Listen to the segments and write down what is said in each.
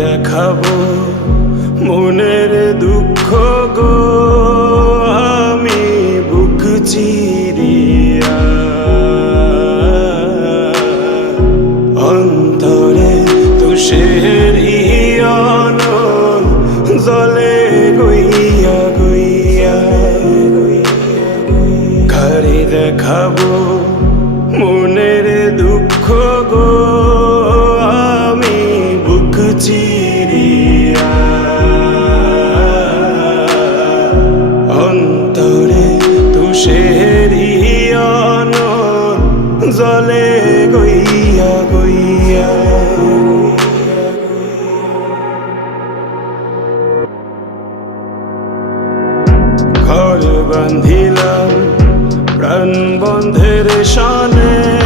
দেখাবো মনের দুঃখ গো। আমি বুক চিরিয়া অন্তরে তুষের ইয়ন জলে গইয়া গইয়া ঘরে দেখাবো বান্ধিলাম প্রাণ বন্ধের সনে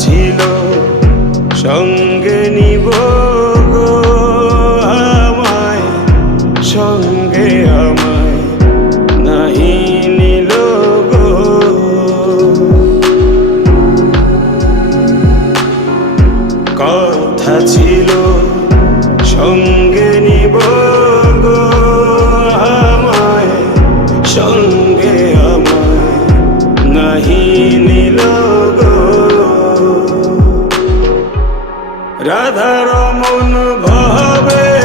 ছিল সঙ্গে নিব গো আমায় সঙ্গে আমায় নাহি নিল গো। কথা ছিল রাধার মন ভাবে